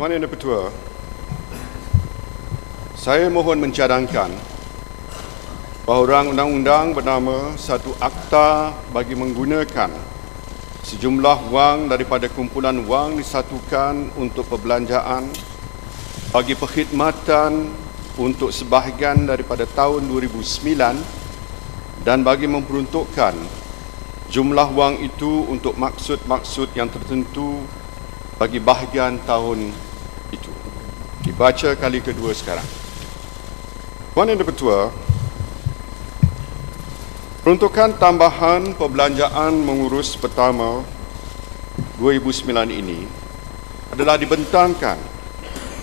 Tuan Yang Di-Pertua, saya mohon mencadangkan bahawa undang-undang bernama satu akta bagi menggunakan sejumlah wang daripada kumpulan wang disatukan untuk perbelanjaan bagi perkhidmatan untuk sebahagian daripada tahun 2009 dan bagi memperuntukkan jumlah wang itu untuk maksud-maksud yang tertentu bagi bahagian tahun itu. Dibaca kali kedua sekarang. Tuan Yang Di-Pertua, peruntukan tambahan perbelanjaan mengurus pertama 2009 ini adalah dibentangkan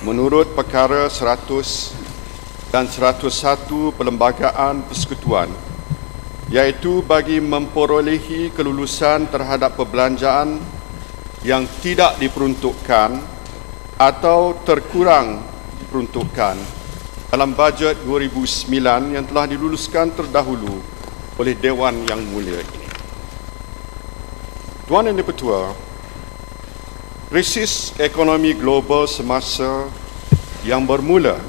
menurut perkara 100 dan 101 Perlembagaan Persekutuan, iaitu bagi memperolehi kelulusan terhadap perbelanjaan yang tidak diperuntukkan atau terkurang diperuntukkan dalam bajet 2009 yang telah diluluskan terdahulu oleh Dewan Yang Mulia ini. Tuan Yang Di-Pertua, krisis ekonomi global semasa yang bermula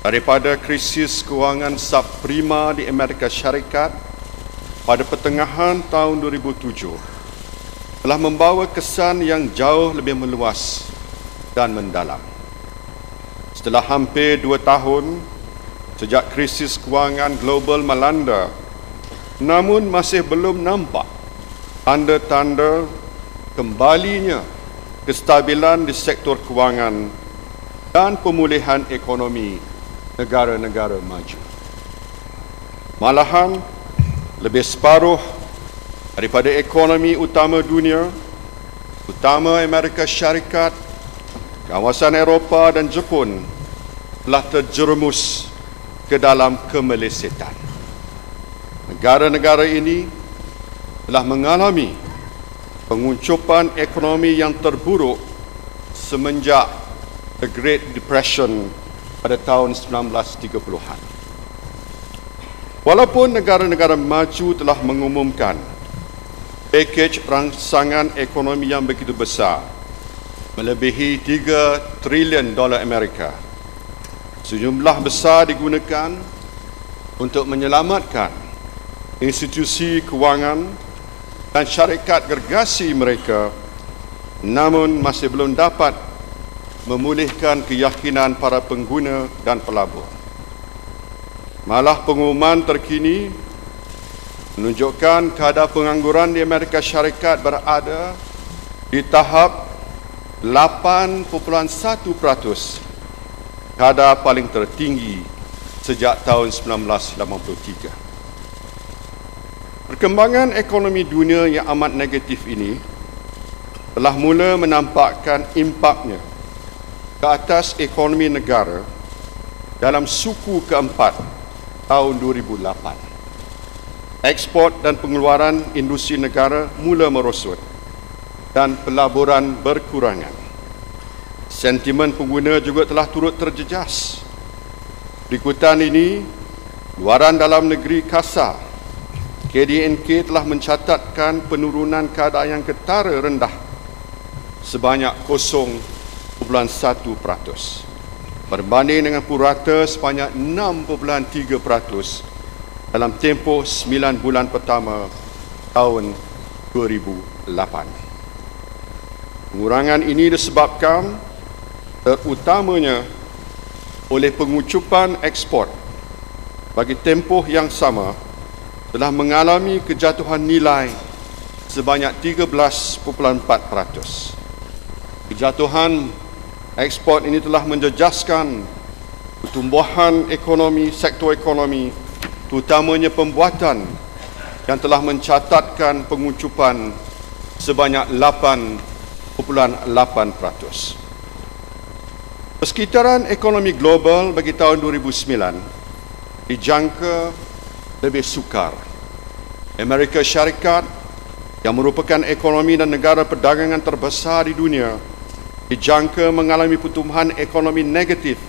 daripada krisis kewangan subprima di Amerika Syarikat pada pertengahan tahun 2007 telah membawa kesan yang jauh lebih meluas dan mendalam. Setelah hampir 2 tahun sejak krisis kewangan global melanda, namun masih belum nampak tanda-tanda kembalinya kestabilan di sektor kewangan dan pemulihan ekonomi negara-negara maju. Malahan, lebih separuh daripada ekonomi utama dunia, utama Amerika Syarikat, kawasan Eropah dan Jepun, telah terjerumus ke dalam kemelesetan. Negara-negara ini telah mengalami penguncupan ekonomi yang terburuk semenjak The Great Depression pada tahun 1930-an. Walaupun negara-negara maju telah mengumumkan pakej rangsangan ekonomi yang begitu besar, melebihi $3 trilion Amerika, sejumlah besar digunakan untuk menyelamatkan institusi kewangan dan syarikat gergasi mereka, namun masih belum dapat memulihkan keyakinan para pengguna dan pelabur. Malah pengumuman terkini menunjukkan kadar pengangguran di Amerika Syarikat berada di tahap 8.1%, kadar paling tertinggi sejak tahun 1983. Perkembangan ekonomi dunia yang amat negatif ini telah mula menampakkan impaknya ke atas ekonomi negara dalam suku keempat tahun 2008. Ekspor dan pengeluaran industri negara mula merosot dan pelaburan berkurangan. Sentimen pengguna juga telah turut terjejas. Berikutan ini, luaran dalam negeri kasar, KDNK telah mencatatkan penurunan kadar yang ketara rendah sebanyak 0.1% berbanding dengan purata sebanyak 6.3% dalam tempoh 9 bulan pertama tahun 2008. Pengurangan ini disebabkan terutamanya oleh pengucupan ekspor bagi tempoh yang sama telah mengalami kejatuhan nilai sebanyak 13.4%. Kejatuhan ekspor ini telah menjejaskan pertumbuhan ekonomi, sektor ekonomi, terutamanya pembuatan yang telah mencatatkan pengucupan sebanyak 8.8%. Persekitaran ekonomi global bagi tahun 2009 dijangka lebih sukar. Amerika Syarikat yang merupakan ekonomi dan negara perdagangan terbesar di dunia dijangka mengalami pertumbuhan ekonomi negatif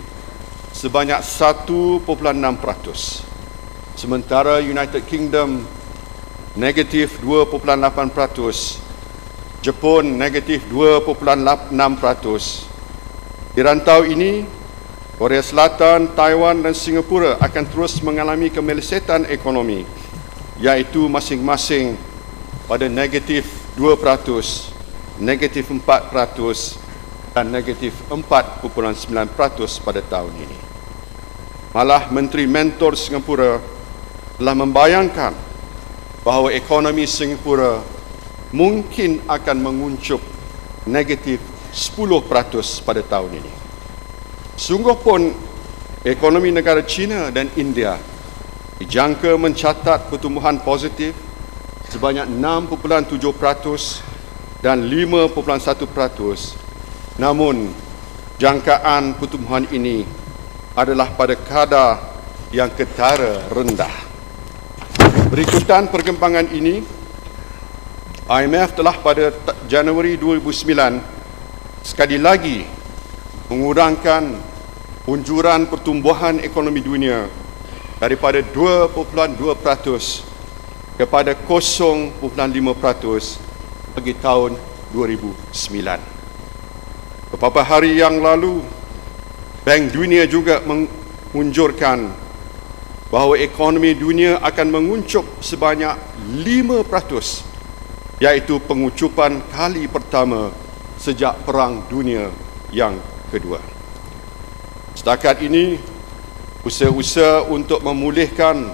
sebanyak 1.6%. Sementara United Kingdom negatif 2.8%, Jepun negatif 2.6%, Di rantau ini, Korea Selatan, Taiwan dan Singapura akan terus mengalami kemelesetan ekonomi, iaitu masing-masing pada negatif 2%, negatif 4% dan negatif 4.9% pada tahun ini. Malah Menteri Mentor Singapura telah membayangkan bahawa ekonomi Singapura mungkin akan menguncup negatif 10% pada tahun ini. Sungguh pun ekonomi negara China dan India dijangka mencatat pertumbuhan positif sebanyak 6.7% dan 5.1%. Namun, jangkaan pertumbuhan ini adalah pada kadar yang ketara rendah. Berikutan perkembangan ini, IMF telah pada Januari 2009 sekali lagi mengurangkan unjuran pertumbuhan ekonomi dunia daripada 2.2% kepada 0.5% bagi tahun 2009. Beberapa hari yang lalu, Bank Dunia juga mengunjurkan bahawa ekonomi dunia akan menguncup sebanyak 5%, iaitu penguncupan kali pertama sejak Perang Dunia yang kedua. Setakat ini, usaha-usaha untuk memulihkan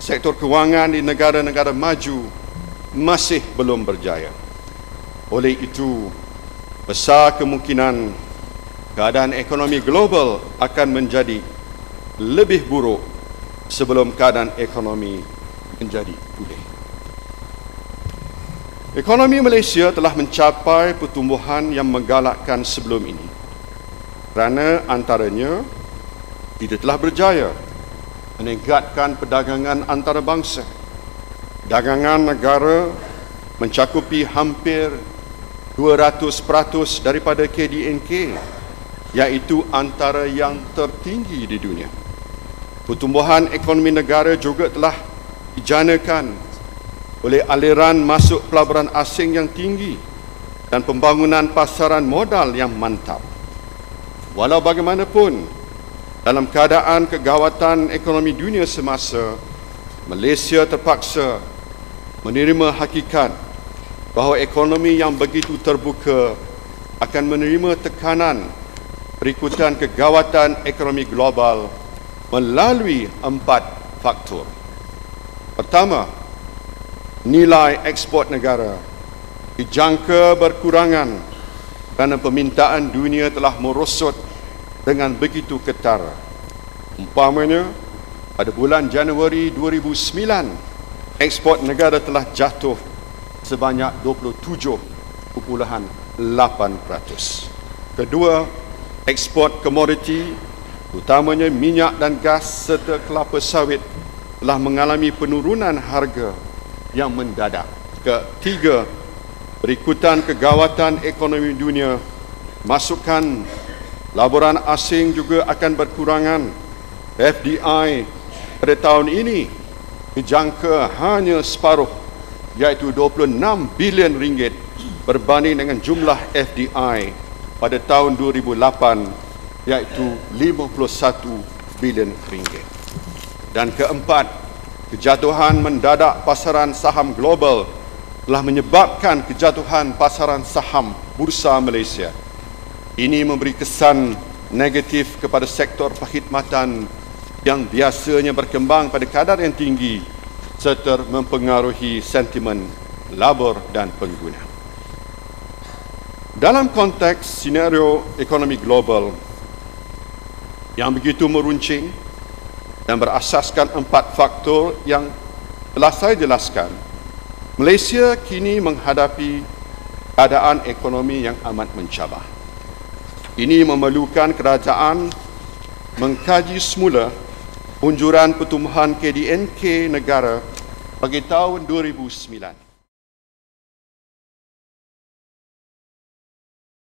sektor kewangan di negara-negara maju masih belum berjaya. Oleh itu, besar kemungkinan keadaan ekonomi global akan menjadi lebih buruk sebelum keadaan ekonomi menjadi pulih. Ekonomi Malaysia telah mencapai pertumbuhan yang menggalakkan sebelum ini, kerana antaranya kita telah berjaya meningkatkan perdagangan antarabangsa. Dagangan negara mencakupi hampir 200% daripada KDNK, iaitu antara yang tertinggi di dunia. Pertumbuhan ekonomi negara juga telah dijanakan oleh aliran masuk pelaburan asing yang tinggi dan pembangunan pasaran modal yang mantap. Walau bagaimanapun, dalam keadaan kegawatan ekonomi dunia semasa, Malaysia terpaksa menerima hakikat bahawa ekonomi yang begitu terbuka akan menerima tekanan berikutan kegawatan ekonomi global melalui 4 faktor. Pertama, nilai ekspor negara dijangka berkurangan kerana permintaan dunia telah merosot dengan begitu ketara. Umpamanya, pada bulan Januari 2009, ekspor negara telah jatuh sebanyak 27.8%. Kedua, ekspor komoditi, utamanya minyak dan gas serta kelapa sawit, telah mengalami penurunan harga yang mendadak. Ketiga, berikutan kegawatan ekonomi dunia, masukan laporan asing juga akan berkurangan. FDI pada tahun ini dijangka hanya separuh, iaitu 26 bilion ringgit berbanding dengan jumlah FDI pada tahun 2008, iaitu 51 bilion ringgit. Dan keempat, kejatuhan mendadak pasaran saham global telah menyebabkan kejatuhan pasaran saham Bursa Malaysia. Ini memberi kesan negatif kepada sektor perkhidmatan yang biasanya berkembang pada kadar yang tinggi serta mempengaruhi sentimen labor dan pengguna. Dalam konteks senario ekonomi global yang begitu meruncing dan berasaskan 4 faktor yang telah saya jelaskan, Malaysia kini menghadapi keadaan ekonomi yang amat mencabar. Ini memerlukan kerajaan mengkaji semula unjuran pertumbuhan KDNK negara bagi tahun 2009.